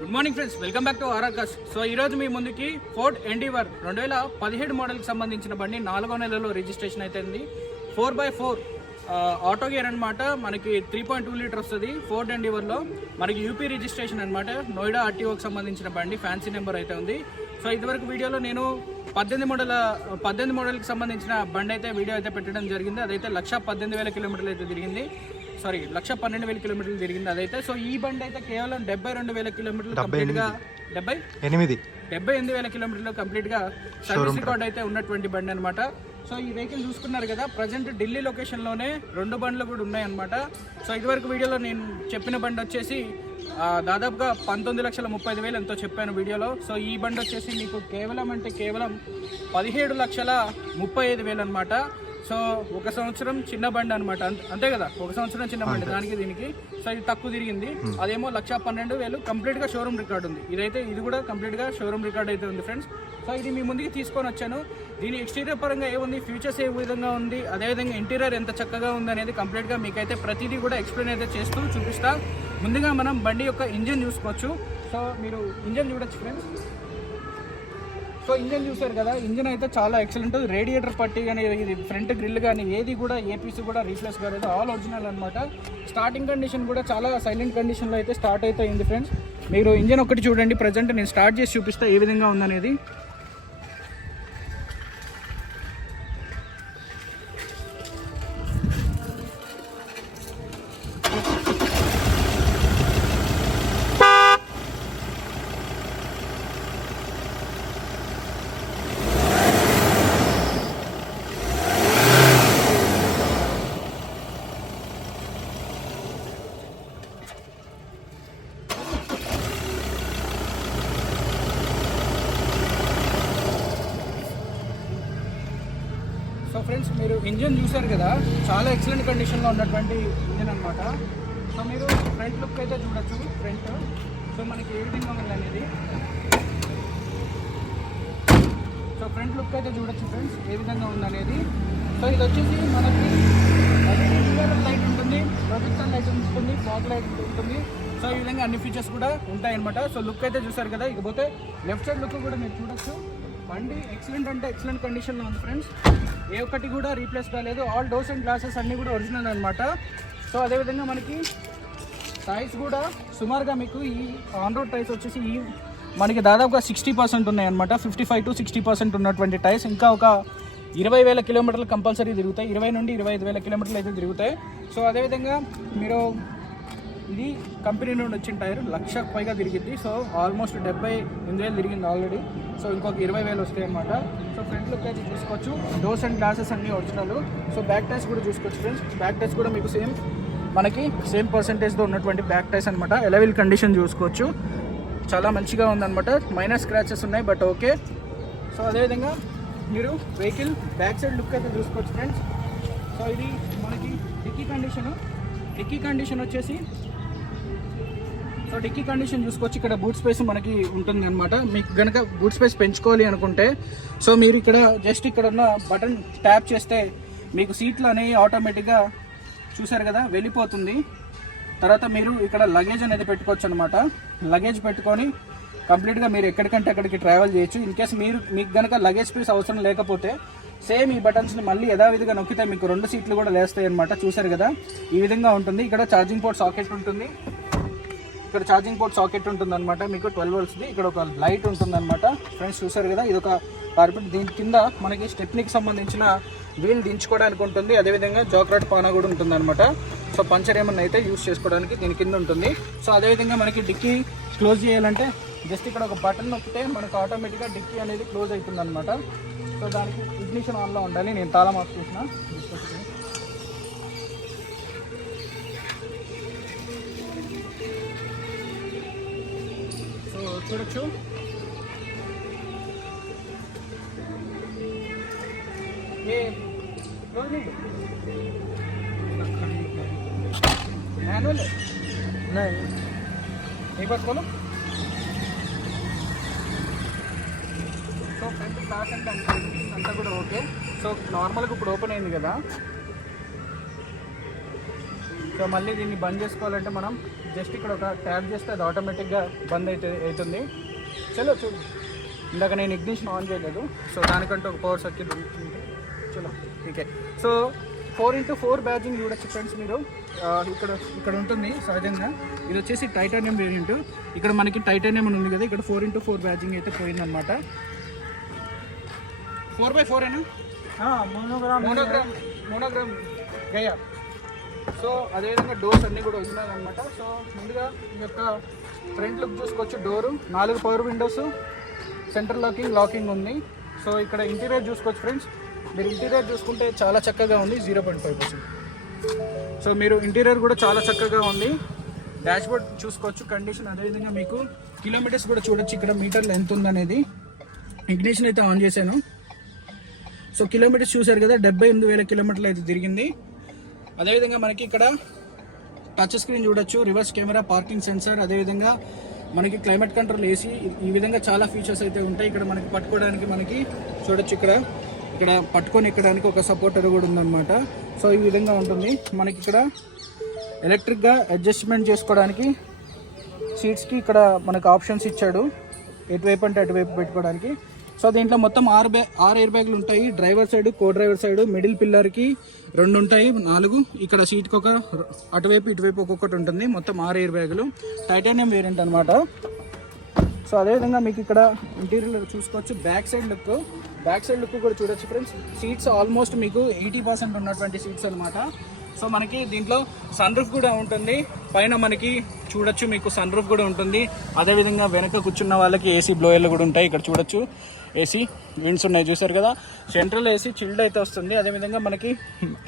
Good morning friends, welcome back to RR cars. So ఈరోజు మీ ముందుకి ఫోర్డ్ ఎండీవర్ 2017 మోడల్కి సంబంధించిన బండి 4వ నెలలో రిజిస్ట్రేషన్ అయితే ఉంది. 4x4 ఆటో గేర్ అనమాట. మనకి 3.2 లీటర్ వస్తుంది ఫోర్డ్ ఎండీవర్లో. మనకి యూపీ రిజిస్ట్రేషన్ అనమాట. నోయిడా ఆర్టీఓకి సంబంధించిన బండి, ఫ్యాన్సీ నెంబర్ అయితే ఉంది. సో ఇదివరకు వీడియోలో నేను 18 మోడల్కి సంబంధించిన బండి అయితే వీడియో అయితే పెట్టడం జరిగింది. అదైతే 1,18,000 కిలోమీటర్లు అయితే తిరిగింది. 1,12,000 కిలోమీటర్లు తిరిగింది అదైతే. సో ఈ బండి అయితే కేవలం 72,000 కిలోమీటర్లు కంప్లీట్గా 78,000 కిలోమీటర్లు కంప్లీట్గా సర్వీస్ రికార్డ్ అయితే ఉన్నటువంటి బండి అనమాట. సో ఈ వెహికల్ చూసుకున్నారు కదా, ప్రజెంట్ ఢిల్లీ లొకేషన్లోనే 2 బండ్లు కూడా ఉన్నాయన్నమాట. సో ఇదివరకు వీడియోలో నేను చెప్పిన బండి వచ్చేసి దాదాపుగా 19,30,000 ఎంతో చెప్పాను వీడియోలో. సో ఈ బండి వచ్చేసి మీకు కేవలం 17,35,000 అనమాట. సో 1 సంవత్సరం చిన్న బండి అనమాట, అంతే కదా, 1 సంవత్సరం చిన్న బండి దానికి దీనికి. సో ఇది తక్కువ తిరిగింది. అదేమో 1,12,000 కంప్లీట్గా షోరూమ్ రికార్డ్ ఉంది. ఇది కూడా కంప్లీట్గా షోరూమ్ రికార్డ్ అయితే ఉంది ఫ్రెండ్స్. సో ఇది మీ ముందుకి తీసుకొని వచ్చాను. దీని ఎక్స్టీరియర్ పరంగా ఏముంది, ఫీచర్స్ ఏ విధంగా ఉంది, అదేవిధంగా ఇంటీరియర్ ఎంత చక్కగా ఉంది అనేది కంప్లీట్గా మీకైతే ప్రతిదీ కూడా ఎక్స్ప్లెయిన్ అయితే చేస్తూ చూపిస్తా. ముందుగా మనం బండి యొక్క ఇంజన్ చూసుకోవచ్చు. సో మీరు ఇంజన్ చూడొచ్చు ఫ్రెండ్స్. సో ఇంజన్ చూసారు కదా, ఇంజన్ అయితే చాలా ఎక్సలెంట్. రేడియేటర్ పట్టి కానీ, ఇది ఫ్రంట్ గ్రిల్ కానీ ఏది కూడా ఏ పీస్ కూడా రీప్లేస్ కాలేదు, ఆల్ ఒరిజినల్ అనమాట. స్టార్టింగ్ కండిషన్ కూడా చాలా సైలెంట్ కండిషన్లో అయితే స్టార్ట్ అయితే అయింది ఫ్రెండ్స్. మీరు ఇంజన్ ఒకటి చూడండి. ప్రజెంట్ నేను స్టార్ట్ చేసి చూపిస్తా ఏ విధంగా ఉందనేది. సో ఫ్రెండ్స్, మీరు ఇంజన్ చూసారు కదా, చాలా ఎక్సలెంట్ కండిషన్లో ఉన్నటువంటి ఇంజన్ అనమాట. సో మీరు ఫ్రంట్ లుక్ అయితే చూడొచ్చు. ఫ్రంట్ సో మనకి ఏ విధంగా ఉందనేది. సో ఫ్రంట్ లుక్ అయితే చూడొచ్చు ఫ్రెండ్స్ ఏ విధంగా ఉందనేది. సో ఇది వచ్చేసి మనకి లైట్ ఉంటుంది, ప్రొజెక్టర్ లైట్ ఉంటుంది, ఫాగ్ లైట్ ఉంటుంది. సో ఈ విధంగా అన్ని ఫీచర్స్ కూడా ఉంటాయన్నమాట. సో లుక్ అయితే చూసారు కదా. ఇకపోతే లెఫ్ట్ సైడ్ లుక్ కూడా మీరు చూడొచ్చు. బండి ఎక్సలెంట్ అంటే ఎక్సలెంట్ కండిషన్లో ఉంది ఫ్రెండ్స్. ఏ ఒక్కటి కూడా రీప్లేస్ కాలేదు. ఆల్ డోర్స్ అండ్ గ్లాసెస్ అన్నీ కూడా ఒరిజినల్ అనమాట. సో అదేవిధంగా మనకి టైర్స్ కూడా సుమారుగా మీకు ఈ ఆన్ రోడ్ టైర్స్ వచ్చేసి మనకి దాదాపుగా 60% ఉన్నాయన్నమాట. 55 to 60% ఉన్నటువంటి టైర్స్. ఇంకా ఒక 20,000 కిలోమీటర్లు కంపల్సరీ తిరుగుతాయి. 20 నుండి 25,000 కిలోమీటర్లు అయితే తిరుగుతాయి. సో అదేవిధంగా మీరు ఇది కంపెనీ నుండి వచ్చిన టైర్ 1,00,000 పైగా తిరిగింది. సో ఆల్మోస్ట్ 78,000 తిరిగింది ఆల్రెడీ. సో ఇంకొక 20,000 వస్తాయి అన్నమాట. సో ఫ్రంట్ లుక్ అయితే చూసుకోవచ్చు. డోర్స్ అండ్ గ్లాసెస్ అన్నీ ఒరిజినల్. సో బ్యాక్ టైర్స్ కూడా చూసుకోవచ్చు ఫ్రెండ్స్. బ్యాక్ టైర్స్ కూడా మీకు సేమ్ పర్సెంటేజ్తో ఉన్నటువంటి బ్యాక్ టైర్స్ అనమాట. ఎలవిల్ కండిషన్ చూసుకోవచ్చు, చాలా మంచిగా ఉందన్నమాట. మైనర్ స్క్రాచెస్ ఉన్నాయి, బట్ ఓకే. సో అదేవిధంగా మీరు వెహికల్ బ్యాక్ సైడ్ లుక్ అయితే చూసుకోవచ్చు ఫ్రెండ్స్. సో ఇది మనకి డిక్కీ కండిషన్ వచ్చేసి, సో డిక్కీ కండిషన్ చూసుకోవచ్చు. ఇక్కడ బూట్ స్పేస్ మనకి ఉంటుంది అనమాట. మీకు కనుక బూట్ స్పేస్ పెంచుకోవాలి అనుకుంటే, సో మీరు ఇక్కడ జస్ట్ ఇక్కడ ఉన్న బటన్ ట్యాప్ చేస్తే మీకు సీట్లు అనేవి ఆటోమేటిక్గా చూసారు కదా వెళ్ళిపోతుంది. తర్వాత మీరు ఇక్కడ లగేజ్ అనేది పెట్టుకోవచ్చు అనమాట. లగేజ్ పెట్టుకొని కంప్లీట్గా మీరు ఎక్కడికంటే అక్కడికి ట్రావెల్ చేయొచ్చు. ఇన్ కేస్ మీకు కనుక లగేజ్ స్పేస్ అవసరం లేకపోతే సేమ్ ఈ బటన్స్ని మళ్ళీ యథావిధిగా నొక్కితే మీకు 2 సీట్లు కూడా లేస్తాయి అనమాట. చూసారు కదా ఈ విధంగా ఉంటుంది. ఇక్కడ ఛార్జింగ్ పోర్ట్ సాకెట్ ఉంటుంది. అనమాట. మీకు 12 voltsది. ఇక్కడ ఒక లైట్ ఉంటుంది అనమాట ఫ్రెండ్స్. చూసారు కదా, ఇది ఒక కార్పెట్. దీని కింద మనకి స్టెప్నీకి సంబంధించిన వీల్ దించుకోవడానికి ఉంటుంది. అదేవిధంగా జాక్రాట్ పానా కూడా ఉంటుంది అనమాట. సో పంచర్ ఏమన్నా అయితే యూస్ చేసుకోవడానికి దీని కింద ఉంటుంది. సో అదేవిధంగా మనకి డిక్కీ క్లోజ్ చేయాలంటే జస్ట్ ఇక్కడ ఒక బటన్ నొక్కితే మనకు ఆటోమేటిక్గా డిక్కీ అనేది క్లోజ్ అవుతుంది అనమాట. సో దానికి ఇగ్నిషన్ ఆన్లో ఉండాలి. నేను తాళం ఆఫ్ చేసిన. సో చూడొచ్చు. मैनुअल नहीं एक बार खोलो. సో ఫ్రంట్ గ్లాస్ అంతా కూడా ఓకే. సో నార్మల్గా ఇప్పుడు ఓపెన్ అయింది కదా. సో మళ్ళీ దీన్ని బంద్ చేసుకోవాలంటే మనం జస్ట్ ఇక్కడ ఒక ట్యాప్ చేస్తే అది ఆటోమేటిక్గా బంద్ అవుతుంది. చలో చూడు, ఇందాక నేను ఇగ్నిషన్ ఆన్ చేయలేదు, సో దానికంటే ఒక పవర్ సర్క్యూట్ ఉంటుంది. చలో ఓకే. సో 4x4 బ్యాజింగ్ చూడొచ్చు ఫ్రెండ్స్ మీరు. ఇక్కడ ఉంటుంది సహజంగా. ఇది వచ్చేసి టైటానియం వేరియంట్. ఇక్కడ మనకి టైటానియం అని ఉంది కదా, ఇక్కడ 4x4 బ్యాజింగ్ అయితే పోయిందనమాట. 4x4 monogram Gaya. సో అదేవిధంగా డోర్స్ అన్నీ కూడా ఉన్నాయన్నమాట. సో ముందుగా ఈ యొక్క ఫ్రంట్ లుక్ చూసుకోవచ్చు. Door 4 power Windows, centre locking ఉంది. సో ఇక్కడ ఇంటీరియర్ చూసుకోవచ్చు ఫ్రెండ్స్. మీరు ఇంటీరియర్ చూసుకుంటే చాలా చక్కగా ఉంది, 0.5%. సో మీరు ఇంటీరియర్ కూడా చాలా చక్కగా ఉంది. డాష్బోర్డ్ చూసుకోవచ్చు కండిషన్. అదేవిధంగా మీకు కిలోమీటర్స్ కూడా చూడొచ్చు, ఇక్కడ మీటర్లు ఎంత ఉందనేది. ఇగ్నిషన్ అయితే ఆన్ చేశాను. సో కిలోమీటర్స్ చూసారు కదా, 78,000 కిలోమీటర్లు అయితే తిరిగింది. అదేవిధంగా మనకి ఇక్కడ టచ్ స్క్రీన్ చూడొచ్చు, రివర్స్ కెమెరా, పార్కింగ్ సెన్సార్, అదేవిధంగా మనకి క్లైమేట్ కంట్రోల్, ఏసీ, ఈ విధంగా చాలా ఫీచర్స్ అయితే ఉంటాయి. ఇక్కడ మనకి పట్టుకోవడానికి మనకి చూడొచ్చు, ఇక్కడ పట్టుకొని ఎక్కడానికి ఒక సపోర్టర్ కూడా ఉందన్నమాట. సో ఈ విధంగా ఉంటుంది. మనకి ఇక్కడ ఎలక్ట్రిక్గా అడ్జస్ట్మెంట్ చేసుకోవడానికి సీట్స్కి ఇక్కడ మనకు ఆప్షన్స్ ఇచ్చాడు, ఎటువైపు అంటే అటువైపు పెట్టుకోవడానికి. సో దీంట్లో మొత్తం 6 ఎయిర్ బ్యాగులు ఉంటాయి. Driver side, co driver side, middle పిల్లర్కి 2 ఉంటాయి, 4. ఇక్కడ సీట్కి ఒక అటువైపు ఇటువైపు ఒక్కొక్కటి ఉంటుంది. మొత్తం 6 ఎయిర్ బ్యాగులు. టైటానియం వేరియంట్ అనమాట. సో అదేవిధంగా మీకు ఇక్కడ ఇంటీరియర్ చూసుకోవచ్చు. బ్యాక్ సైడ్ లుక్ కూడా చూడొచ్చు ఫ్రెండ్స్. సీట్స్ ఆల్మోస్ట్ మీకు 80% ఉన్నటువంటి సీట్స్ అనమాట. సో మనకి దీంట్లో సన్ రూఫ్ కూడా ఉంటుంది. పైన మనకి చూడొచ్చు, మీకు సన్ రూఫ్ కూడా ఉంటుంది. అదేవిధంగా వెనక కూర్చున్న వాళ్ళకి ఏసీ బ్లోయర్లు కూడా ఉంటాయి. ఇక్కడ చూడొచ్చు, ఏసీ విండ్స్ ఉన్నాయి, చూసారు కదా. సెంట్రల్ ఏసీ చిల్డ్ అయితే వస్తుంది. అదేవిధంగా మనకి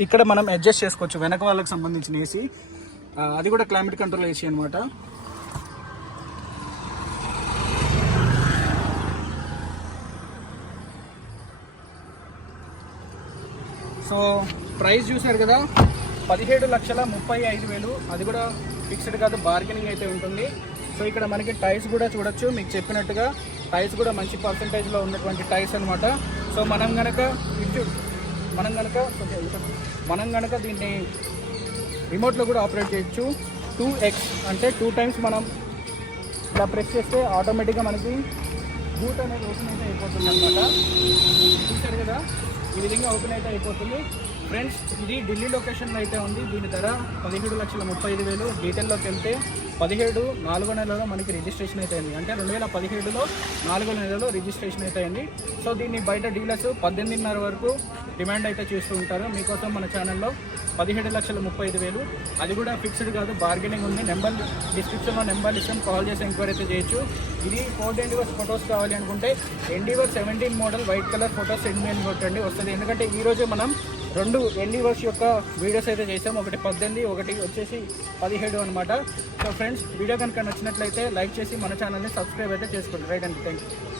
ఇక్కడ మనం అడ్జస్ట్ చేసుకోవచ్చు వెనక వాళ్ళకి సంబంధించిన ఏసీ. అది కూడా క్లైమేట్ కంట్రోల్ ఏసీ అనమాట. సో ప్రైస్ చూసారు కదా, 17,35,000. అది కూడా ఫిక్స్డ్ కాదు, బార్గెనింగ్ అయితే ఉంటుంది. సో ఇక్కడ మనకి టైర్స్ కూడా చూడొచ్చు, మీకు చెప్పినట్టుగా టైర్స్ కూడా మంచి పర్సంటేజ్లో ఉన్నటువంటి టైర్స్ అనమాట. సో మనం కనుక దీన్ని రిమోట్లో కూడా ఆపరేట్ చేయొచ్చు. 2x అంటే 2 times మనం ఇలా ప్రెస్ చేస్తే ఆటోమేటిక్గా మనకి బూట్ అనేది ఓపెన్ అయితే అయిపోతుంది అనమాట. చూసారు కదా, ఈ విధంగా ఓపెన్ అయితే అయిపోతుంది. ఫ్రెండ్స్ ఇది ఢిల్లీ లొకేషన్లో అయితే ఉంది. దీని ధర 17,35,000. డీటెయిల్లోకి వెళ్తే 17 4వ నెలలో మనకి రిజిస్ట్రేషన్ అయితే అయింది. అంటే 2017లో 4వ నెలలో రిజిస్ట్రేషన్ అయితే అయింది. సో దీన్ని బయట డీలర్స్ 18,500 వరకు డిమాండ్ అయితే చేస్తూ ఉంటారు. మీకోసం మన ఛానల్లో 17,35,000. అది కూడా ఫిక్స్డ్ కాదు, బార్గెనింగ్ ఉంది. నెంబర్ డిస్క్రిప్షన్లో నెంబర్ ఇస్తాం, కాల్ చేసి ఎంక్వైరీ అయితే చేయొచ్చు. ఇది 4 ఎండివర్స్ ఫొటోస్ కావాలి అనుకుంటే Endeavour 17 model white colour photos send అని కొట్టండి, వస్తుంది. ఎందుకంటే ఈరోజు మనం 2 ఎండివర్స్ యొక్క వీడియోస్ అయితే చేసాం. ఒకటి 18, ఒకటి వచ్చేసి 17 అనమాట. సో ఫ్రెండ్స్, వీడియో కనుక నచ్చినట్లయితే లైక్ చేసి మన ఛానల్ని సబ్స్క్రైబ్ అయితే చేసుకోండి. రైట్ అండి, థ్యాంక్ యూ.